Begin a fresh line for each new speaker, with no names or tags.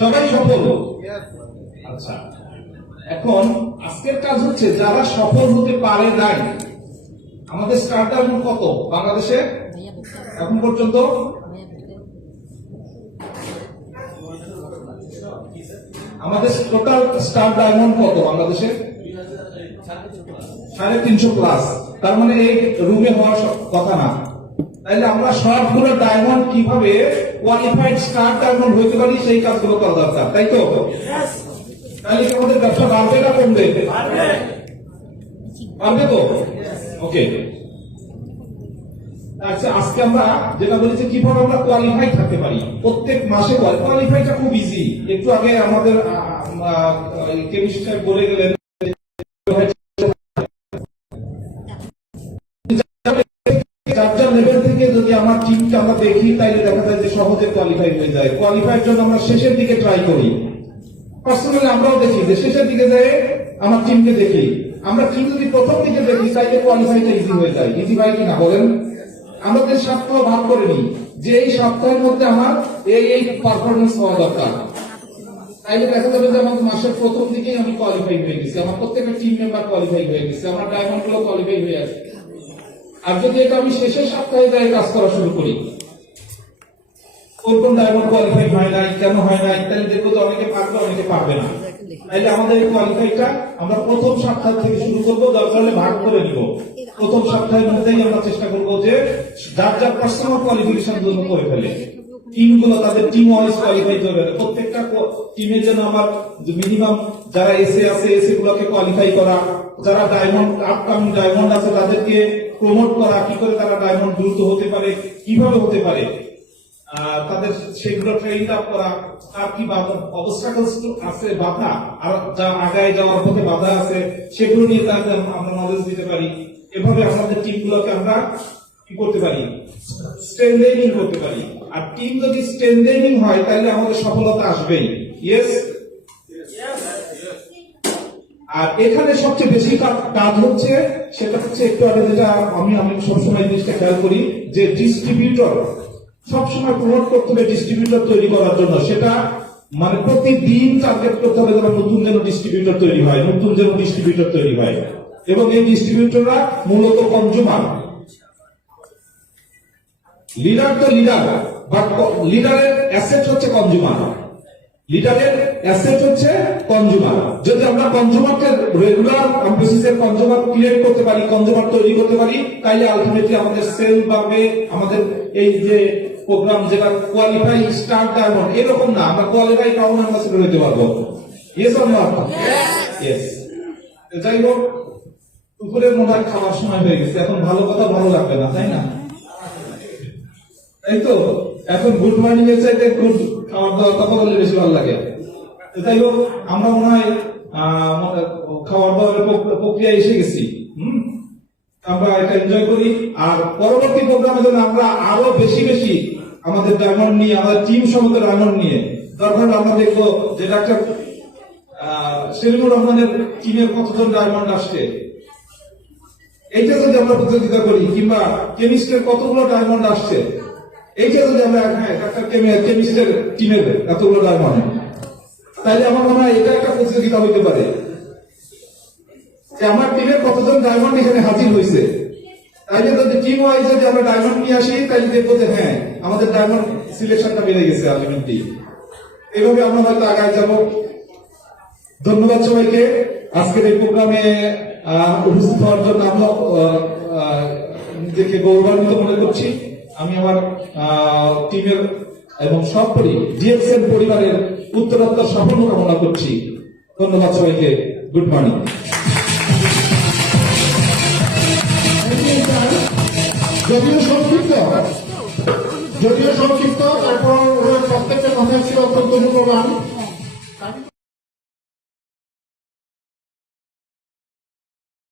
সবাই সফল আচ্ছা। এখন আজকের কাজ হচ্ছে, যারা সফল হতে পারে নাই, আমাদের স্টার্টার কত বাংলাদেশে? এখন পর্যন্ত? আমাদের টোটাল স্টার ডায়মন্ড কত বাংলাদেশে? সাড়ে তিনশো প্লাস তার মানে এই রুমে হওয়ার কথা না। তাইলে আমরা সবগুলো ডায়মন্ড কীভাবে কোয়ালিফাইড স্টার ডায়মন্ড হইতে পারি সেই কাজগুলো করা দরকার তাই তো? তাহলে কি আমাদের ব্যবসা বাড়বে না কমবে? পারবে তো? ওকে আচ্ছা আজকে আমরা যেটা বলেছি কীভাবে আমরা কোয়ালিফাই থাকতে পারি? প্রত্যেক মাসে কোয়ালিফাইটা খুব ইজি একটু আগে আমাদের কেমিস্ট্রি বলে গেলেন। দেখি, তাইলে দেখা যায় যে সহজে কোয়ালিফাই হয়ে যায়। কোয়ালিফাইয়ের জন্য আমরা শেষের দিকে ট্রাই করি। পার্সোনালি আমরাও দেখি যে শেষের দিকে যায় আমার টিমকে দেখি। আমরা টিম যদি প্রথম দিকে দেখি, তাইলে কোয়ালিফাইটা ইজি হয়ে যায়। ইজি হয় কিনা বলেন? আমাদের সপ্তাহ ভাগ করে নিই, যে এই সপ্তাহের মধ্যে আমার এই এই পারফরমেন্স হওয়া দরকার। তাইলে দেখা যাবে যে আমার মাসের প্রথম দিকেই আমি কোয়ালিফাই হয়ে গেছি। আমার প্রত্যেকটা টিম মেম্বার কোয়ালিফাই হয়ে গেছে। আমার ডায়মন্ডগুলো কোয়ালিফাই হয়ে আছে। আর যদি এটা আমি শেষের সপ্তাহে যাই কাজ করা শুরু করি কোন কোন ডায়মন্ড কোয়ালিফাই হয় না কেন হয় না ইত্যাদি দেখব যে অনেকে পারবে অনেকে পারবে না। তাইলে আমাদের এই কোয়ালিফাইটা আমরা প্রথম সপ্তাহ থেকে শুরু করব দরকার হলে ভাগ করে নিব। প্রথম সপ্তাহের মধ্যেই আমরা চেষ্টা করব যে যার যার পার্সোনাল কোয়ালিফিকেশন জন্য করে ফেলে। টিমগুলো তাদের টিম ওয়াইজ কোয়ালিফাই করবে প্রত্যেকটা টিমের জন্য আমার মিনিমাম যারা এসে আছে এসে গুলোকে কোয়ালিফাই করা যারা ডায়মন্ড আপকামিং ডায়মন্ড আছে তাদেরকে প্রমোট করা কি করে তারা ডায়মন্ড দ্রুত হতে পারে কীভাবে হতে পারে তাদের সেগুলো ট্রেন আপ করা আর কি অবস্ট্রাগলস আছে, বাধা। আর যা আগায় যাওয়ার পথে বাধা আছে, সেগুলো নিয়ে তাদের আমরা নলেজ দিতে পারি। এভাবে আমাদের টিমগুলোকে আমরা কি করতে পারি? স্ট্রেন্থেনিং করতে পারি। আর টিম যদি স্ট্রেন্থেনিং হয়, তাহলে আমাদের সফলতা আসবেই। ইয়েস আর এখানে সবচেয়ে বেশি কাজ হচ্ছে, সেটা হচ্ছে একটু আগে যেটা আমি আমি সবসময় জিনিসটা খেয়াল করি, যে ডিস্ট্রিবিউটর সবসময় প্রমোট করতে হবে ডিস্ট্রিবিউটর তৈরি করার জন্য। সেটা মানে প্রতিদিন টার্গেট করতে হবে যেন নতুন যেন ডিস্ট্রিবিউটর তৈরি হয়, নতুন যেন ডিস্ট্রিবিউটর তৈরি হয়। এবং এই ডিস্ট্রিবিউটররা মূলত কনজুমার লিডার তো লিডার বাট লিডারের অ্যাসেট হচ্ছে কনজুমার লিডারের অ্যাসেট হচ্ছে কনজুমার যদি আমরা কনজুমারকে রেগুলার বেসিসে কনজুমার ক্রিয়েট করতে পারি কনজুমার তৈরি করতে পারি, তাইলে আলটিমেটলি আমাদের সেল বাড়বে, আমাদের এই যে প্রোগ্রাম যেটা কোয়ালিফাই স্টার ডায়মন্ড এরকম না। আমরা কোয়ালিফাই টাউন অ্যাম্বাসেডর হতে পারব। ইয়েস অর নট ইয়েস যাই হোক দুপুরের মনে হয় খাওয়ার সময় হয়ে গেছে। এখন ভালো কথা ভালো লাগবে না তাই না? তাই তো? এখন গুড মর্নিং এর চাইতে গুড খাবার দাবার কথা বললে বেশি ভালো লাগে? যাই হোক আমরা মনে হয় দাবারের প্রক- প্রক্রিয়া এসে গেছি। আমরা এটা এনজয় করি। আর পরবর্তী প্রোগ্রামে যেন আমরা আরও বেশি বেশি আমাদের ডায়মন্ড নিয়ে, আমাদের টিম সমস্ত ডায়মন্ড নিয়ে তখন আমরা দেখব যে ডাক্তার সেলিমুর রহমানের টিমের কতজন ডায়মন্ড আসছে। এইটা যদি আমরা প্রতিযোগিতা করি, কিংবা কেমিস্টের কতগুলো ডায়মন্ড আসছে, এইটা যদি আমরা হ্যাঁ ডাক্তার কেমিস্টের টিমের এতগুলো ডায়মন্ড তাহলে আমার মনে হয় এটা একটা প্রতিযোগিতা হইতে পারে। যে আমার টিমের কতজন ডায়মন্ড এখানে হাজির হয়েছে? তাইলে যদি টিম ওয়াইজ যদি আমরা ডায়মন্ড নিয়ে আসি তাহলে দেখব যে হ্যাঁ আমাদের ডায়মন্ড সিলেকশনটা বেড়ে গেছে আলটিমেটলি এইভাবে আমরা হয়তো আগায় যাব। ধন্যবাদ সবাইকে। আজকের এই প্রোগ্রামে উপস্থিত হওয়ার জন্য আমরা নিজেকে গৌরবান্বিত মনে করছি। আমি আমার টিমের এবং সবপরি ডিএক্সএন পরিবারের উত্তরোত্তর সাফল্য কামনা করছি। ধন্যবাদ সবাইকে। গুড মর্নিং
যদিও সংক্ষিপ্ত যদিও সংক্ষিপ্ত তারপর প্রত্যেকটা কথা ছিল অত্যন্ত মূল্যবান